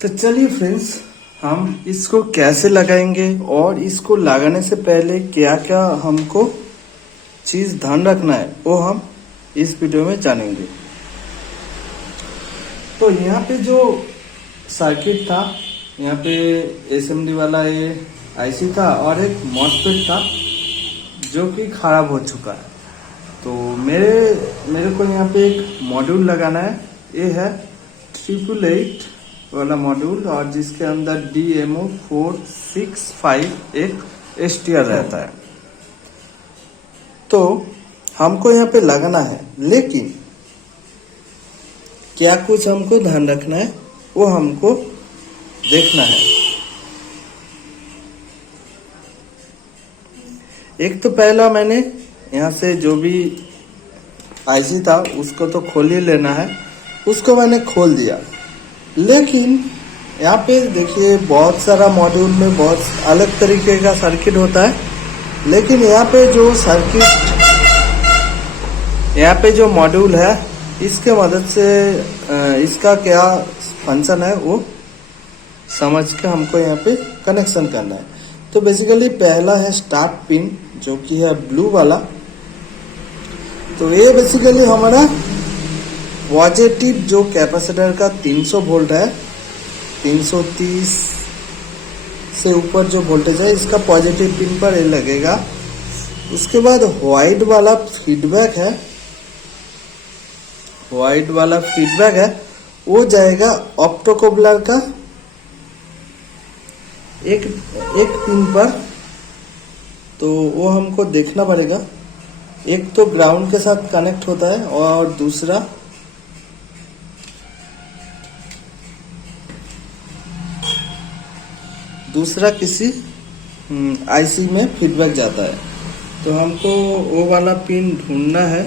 तो चलिए फ्रेंड्स, हम इसको कैसे लगाएंगे और इसको लगाने से पहले क्या क्या हमको चीज़ ध्यान रखना है वो हम इस वीडियो में जानेंगे। तो यहाँ पे जो सर्किट था, यहाँ पे एसएमडी वाला ये आईसी था और एक मॉसफेट था जो कि खराब हो चुका है। तो मेरे को यहाँ पे एक मॉड्यूल लगाना है। ये है 888 वाला मॉड्यूल और जिसके अंदर DMO465 एक STR रहता है। तो हमको यहाँ पे लगाना है, लेकिन क्या कुछ हमको ध्यान रखना है वो हमको देखना है। एक तो पहला मैंने यहाँ से जो भी आईसी था उसको तो खोल ही लेना है, उसको मैंने खोल दिया। लेकिन यहाँ पे देखिए बहुत सारा मॉड्यूल में बहुत अलग तरीके का सर्किट होता है, लेकिन यहाँ पे जो सर्किट, यहाँ पे जो मॉड्यूल है इसके मदद से इसका क्या फंक्शन है वो समझ के हमको यहाँ पे कनेक्शन करना है। तो बेसिकली पहला है स्टार्ट पिन जो कि है ब्लू वाला। तो ये बेसिकली हमारा पॉजिटिव जो कैपेसिटर का 300 वोल्ट है, 330 से ऊपर जो वोल्टेज है इसका पॉजिटिव पिन पर ये लगेगा। उसके बाद व्हाइट वाला फीडबैक है, व्हाइट वाला फीडबैक है वो जाएगा ऑप्टोकोबलर का एक पिन पर। तो वो हमको देखना पड़ेगा, एक तो ग्राउंड के साथ कनेक्ट होता है और दूसरा किसी आईसी में फीडबैक जाता है। तो हमको वो वाला पिन ढूंढना है।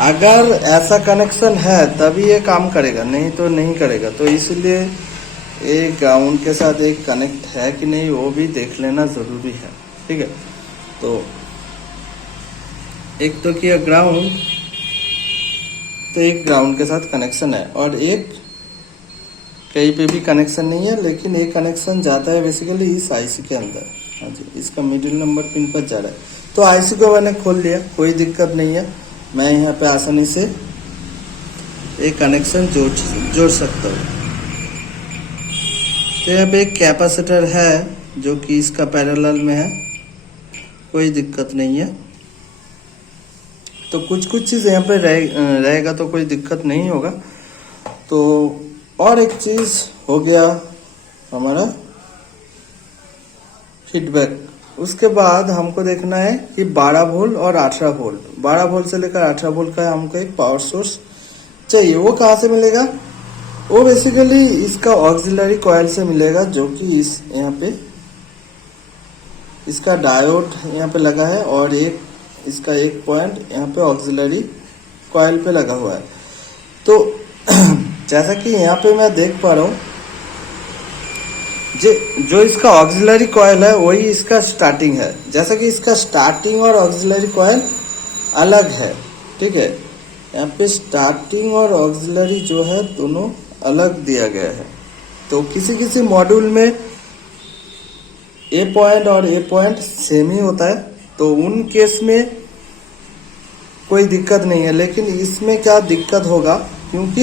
अगर ऐसा कनेक्शन है तभी ये काम करेगा, नहीं तो नहीं करेगा। तो इसलिए एक ग्राउंड के साथ एक कनेक्ट है कि नहीं वो भी देख लेना ज़रूरी है, ठीक है। तो एक तो किया ग्राउंड, तो एक ग्राउंड के साथ कनेक्शन है और एक कहीं पे भी कनेक्शन नहीं है, लेकिन एक कनेक्शन जाता है बेसिकली इस आईसी के अंदर। हाँ जी, इसका मिडिल नंबर पिन पर जा रहा है। तो आईसी को मैंने खोल लिया, कोई दिक्कत नहीं है। मैं यहाँ पे आसानी से एक कनेक्शन जोड़ सकता हूँ। तो यहाँ पे एक कैपेसिटर है जो कि इसका पैरेलल में है, कोई दिक्कत नहीं है। तो कुछ चीज़ यहाँ पे रहेगा तो कोई दिक्कत नहीं होगा। तो और एक चीज़ हो गया हमारा फीडबैक। उसके बाद हमको देखना है कि 12 वोल्ट और 18 वोल्ट, 12 वोल्ट से लेकर 18 वोल्ट का हमको एक पावर सोर्स चाहिए। वो कहाँ से मिलेगा? वो बेसिकली इसका ऑक्सिलरी कॉइल से मिलेगा, जो कि इस यहाँ पे इसका डायोड यहाँ पे लगा है और एक इसका एक पॉइंट यहाँ पे ऑक्सिलरी कॉइल पे लगा हुआ है। तो जैसा कि यहाँ पे मैं देख पा रहा हूँ, जो इसका ऑक्सिलरी कॉइल है वही इसका स्टार्टिंग है। जैसा कि इसका स्टार्टिंग और ऑक्सिलरी कॉइल अलग है, ठीक है। यहाँ पे स्टार्टिंग और ऑक्सिलरी जो है दोनों अलग दिया गया है। तो किसी मॉड्यूल में ए पॉइंट और ए पॉइंट सेम ही होता है, तो उन केस में कोई दिक्कत नहीं है। लेकिन इसमें क्या दिक्कत होगा, क्योंकि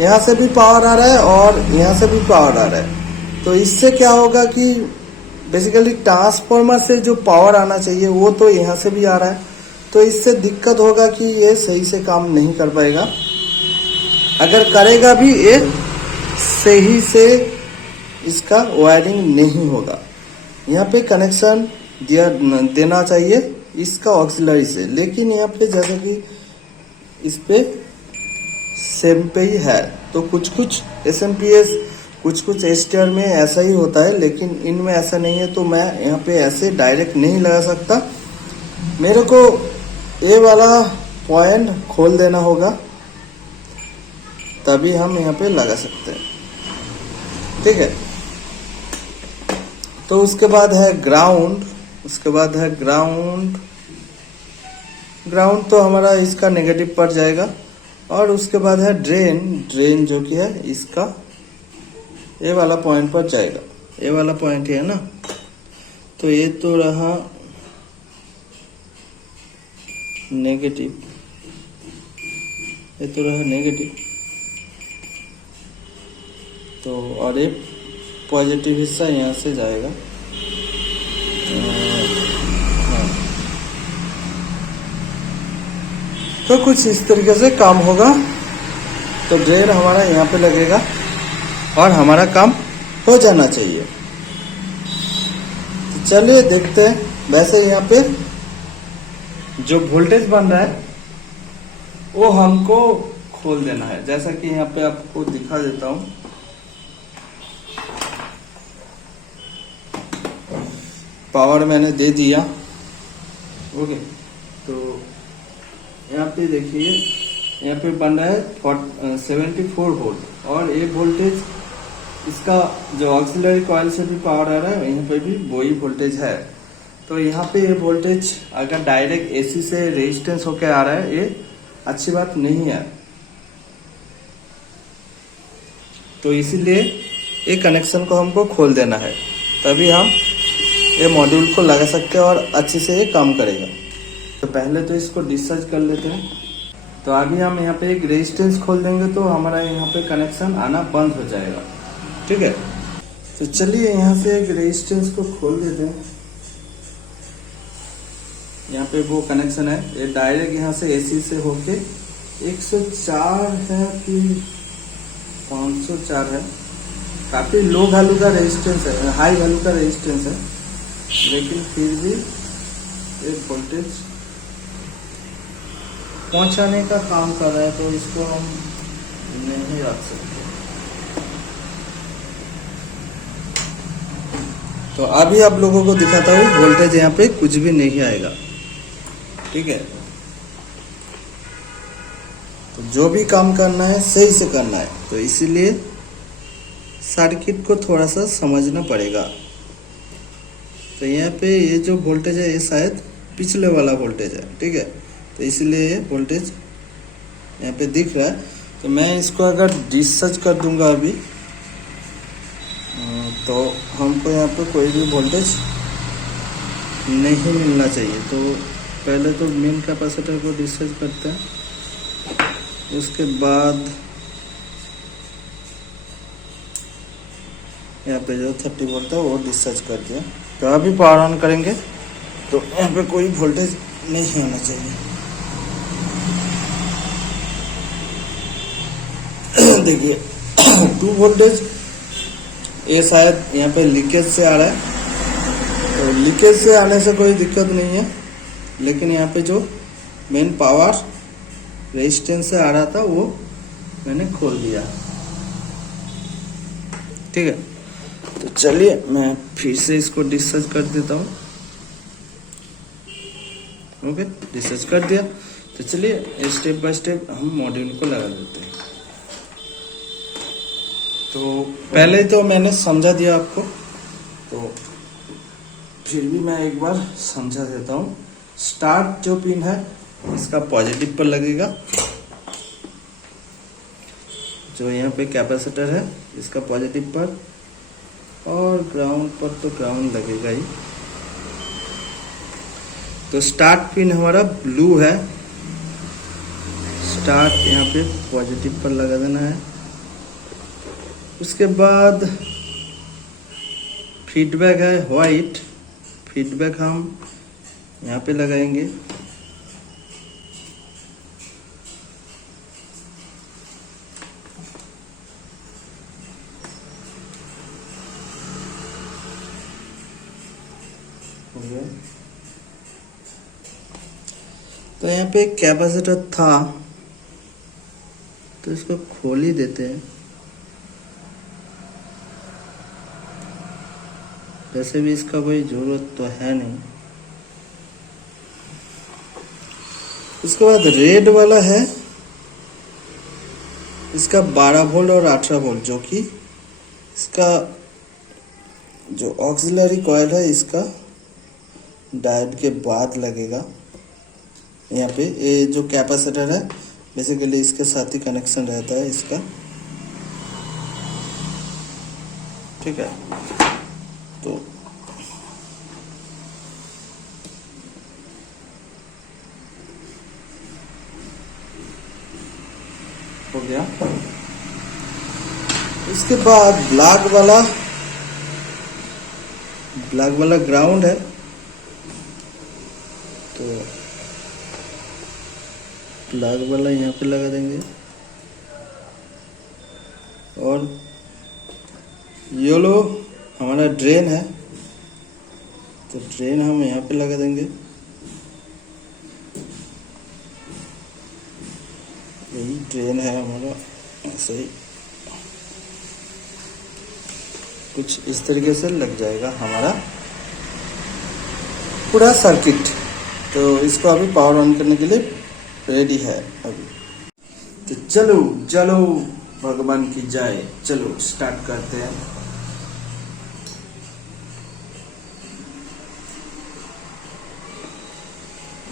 यहाँ से भी पावर आ रहा है और यहाँ से भी पावर आ रहा है। तो इससे क्या होगा कि बेसिकली ट्रांसफार्मर से जो पावर आना चाहिए वो तो यहाँ से भी आ रहा है। तो इससे दिक्कत होगा कि ये सही से काम नहीं कर पाएगा। अगर करेगा भी ये सही से इसका वायरिंग नहीं होगा। यहाँ पे कनेक्शन देना चाहिए इसका ऑक्सिलरी से, लेकिन यहाँ पे जैसे कि इस पे सेम पे ही है। तो कुछ SMPS कुछ STR में ऐसा ही होता है, लेकिन इनमें ऐसा नहीं है। तो मैं यहाँ पे ऐसे डायरेक्ट नहीं लगा सकता, मेरे को ये वाला पॉइंट खोल देना होगा, तभी हम यहाँ पे लगा सकते हैं, ठीक है। तो उसके बाद है ग्राउंड, ग्राउंड तो हमारा इसका नेगेटिव पर जाएगा और उसके बाद है ड्रेन। ड्रेन जो कि है इसका ये वाला पॉइंट पर जाएगा। ये वाला पॉइंट है ना, तो ये तो रहा नेगेटिव, ये तो रहा नेगेटिव, तो और ये पॉजिटिव हिस्सा यहाँ से जाएगा। हाँ। तो कुछ इस तरीके से काम होगा। तो ड्रेन हमारा यहाँ पे लगेगा और हमारा काम हो जाना चाहिए। तो चलिए देखते हैं। वैसे यहाँ पे जो वोल्टेज बन रहा है वो हमको खोल देना है। जैसा कि यहाँ पे आपको दिखा देता हूँ। पावर मैंने दे दिया। ओके, तो यहाँ पे देखिए, यहाँ पे बन रहा है 74 वोल्ट और ये वोल्टेज इसका जो ऑक्सिलरी कॉइल से भी पावर आ रहा है, यहाँ पे भी वही वोल्टेज है। तो यहाँ पे ये वोल्टेज अगर डायरेक्ट एसी से रेजिस्टेंस होके आ रहा है, ये अच्छी बात नहीं है। तो इसीलिए ये कनेक्शन को हमको खोल देना है, तभी हम ये मॉड्यूल को लगा सकते हैं और अच्छे से ये काम करेगा। तो पहले तो इसको डिस्चार्ज कर लेते हैं। तो अभी हम यहाँ पे एक रेजिस्टेंस खोल देंगे तो हमारा यहाँ पे कनेक्शन आना बंद हो जाएगा। ठीक है, तो चलिए यहाँ से एक रेजिस्टेंस को खोल देते हैं। यहाँ पे वो कनेक्शन है, ये डायरेक्ट यहाँ से एसी से होके 104 है कि 504 है। काफी लो वैल्यू का रेजिस्टेंस है, हाई वैल्यू का रेजिस्टेंस है, लेकिन फिर भी एक वोल्टेज पहुंचाने का काम कर रहा है, तो इसको हम नहीं रख सकते। तो अभी आप लोगों को दिखाता हूँ, वोल्टेज यहाँ पे कुछ भी नहीं आएगा। ठीक है, तो जो भी काम करना है सही से करना है, तो इसीलिए सर्किट को थोड़ा सा समझना पड़ेगा। तो यहाँ पे ये जो वोल्टेज है ये शायद पिछले वाला वोल्टेज है। ठीक है, तो इसलिए ये वोल्टेज यहाँ पे दिख रहा है। तो मैं इसको अगर डिस्चार्ज कर दूंगा अभी, तो हमको यहाँ पे कोई भी वोल्टेज नहीं मिलना चाहिए। तो पहले तो मेन कैपेसिटर को डिस्चार्ज करते हैं, उसके बाद यहाँ पे जो 30 वोल्ट है वो डिस्चार्ज कर दिया। तो अभी पावर ऑन करेंगे तो यहाँ पे कोई वोल्टेज नहीं होना चाहिए। देखिए 2 वोल्टेज ये शायद यहाँ पे लीकेज से आ रहा है। तो लीकेज से आने से कोई दिक्कत नहीं है, लेकिन यहाँ पे जो मेन पावर रेजिस्टेंस से आ रहा था वो मैंने खोल दिया। ठीक है, तो चलिए मैं फिर से इसको डिस्चार्ज कर देता हूँ। ओके, डिस्चार्ज कर दिया। तो चलिए स्टेप बाय स्टेप हम मॉड्यूल को लगा देते हैं। तो पहले तो मैंने समझा दिया आपको, तो फिर भी मैं एक बार समझा देता हूँ। स्टार्ट जो पिन है इसका पॉजिटिव पर लगेगा, जो यहाँ पे कैपेसिटर है इसका पॉजिटिव पर, और ग्राउंड पर तो ग्राउंड लगेगा ही। तो स्टार्ट पिन हमारा ब्लू है, स्टार्ट यहाँ पे पॉजिटिव पर लगा देना है। उसके बाद फीडबैक है वाइट, फीडबैक हम यहाँ पे लगाएंगे। तो यहाँ पे एक कैपेसिटर था, तो इसको खोल ही देते हैं। वैसे भी इसका कोई जरूरत तो है नहीं। उसके बाद रेड वाला है, इसका 12 वोल्ट और 18 वोल्ट, जो कि इसका जो ऑक्सिलरी कॉइल है इसका डायोड के बाद लगेगा। यहाँ पे ये जो कैपेसिटर है बेसिकली इसके साथ ही कनेक्शन रहता है इसका, ठीक है। तो हो गया। इसके बाद ब्लैक वाला ग्राउंड है, तो ब्लैक वाला यहाँ पे लगा देंगे, और येलो हमारा ड्रेन है, तो ड्रेन हम यहाँ पे लगा देंगे। यही ड्रेन है हमारा, ऐसे ही कुछ इस तरीके से लग जाएगा हमारा पूरा सर्किट। तो इसको अभी पावर ऑन करने के लिए रेडी है अभी। तो चलो भगवान की जय, चलो स्टार्ट करते हैं।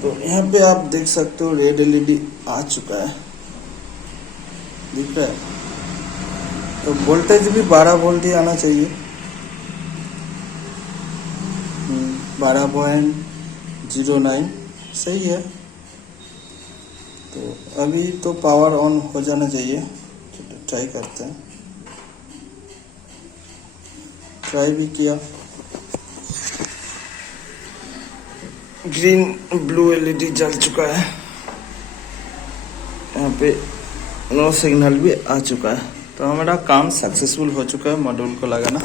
तो यहाँ पे आप देख सकते हो रेड एलईडी आ चुका है, दिख रहा है। तो वोल्टेज भी 12 वोल्ट ही आना चाहिए, 12.09 सही है। तो अभी तो पावर ऑन हो जाना चाहिए, तो ट्राई करते हैं। ट्राई भी किया, ग्रीन ब्लू एलईडी जल चुका है, यहाँ पे नो सिग्नल भी आ चुका है। तो हमारा काम सक्सेसफुल हो चुका है। मॉड्यूल को लगाना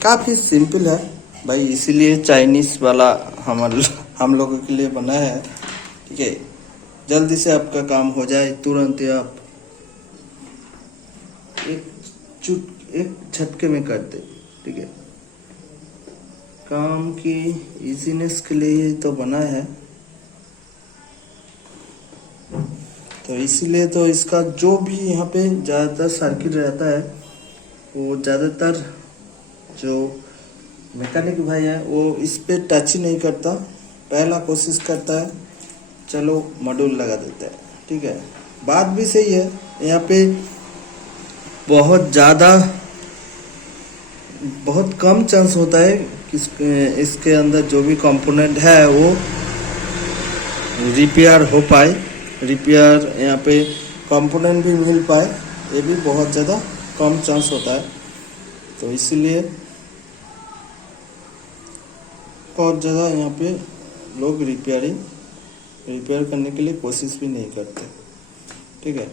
काफ़ी सिंपल है भाई, इसीलिए चाइनीज़ वाला हम लोगों के लिए बना है, ठीक है। जल्दी से आपका काम हो जाए, तुरंत ही आप एक झटके में कर दे, ठीक है। काम की इजीनेस के लिए तो बना है, तो इसीलिए तो इसका जो भी यहाँ पे ज़्यादातर सर्किट रहता है, वो ज़्यादातर जो मैकेनिक भाई है वो इस पे टच ही नहीं करता, पहला कोशिश करता है चलो मॉड्यूल लगा देते हैं, ठीक है। बात भी सही है, यहाँ पे बहुत कम चांस होता है कि इसके अंदर जो भी कंपोनेंट है वो रिपेयर हो पाए, रिपेयर यहाँ पे कंपोनेंट भी मिल पाए, ये भी बहुत ज़्यादा कम चांस होता है। तो इसीलिए बहुत ज़्यादा यहाँ पे लोग रिपेयर करने के लिए कोशिश भी नहीं करते, ठीक है।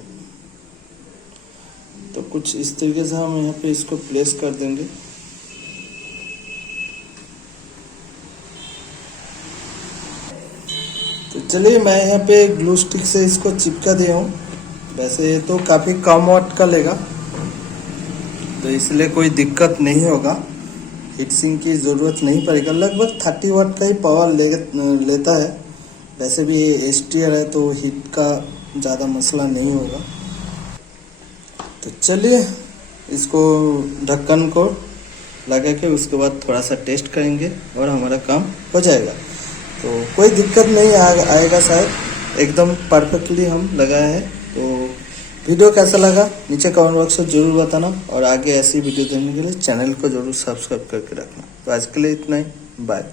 तो कुछ इस तरीके से हम यहाँ पे इसको प्लेस कर देंगे। तो चलिए मैं यहाँ पे ग्लू स्टिक से इसको चिपका दिया हूँ। वैसे तो काफ़ी कम वाट का लेगा, तो इसलिए कोई दिक्कत नहीं होगा, हीट सिंक की ज़रूरत नहीं पड़ेगा। लगभग 30 वाट का ही पावर लेता है। वैसे भी ये एसटीआर है तो हीट का ज़्यादा मसला नहीं होगा। तो चलिए इसको ढक्कन को लगा के उसके बाद थोड़ा सा टेस्ट करेंगे और हमारा काम हो जाएगा। तो कोई दिक्कत नहीं आएगा शायद, एकदम परफेक्टली हम लगाए हैं। तो वीडियो कैसा लगा नीचे कमेंट बॉक्स में जरूर बताना, और आगे ऐसी वीडियो देखने के लिए चैनल को जरूर सब्सक्राइब करके रखना। तो आज के लिए इतना ही, बाय।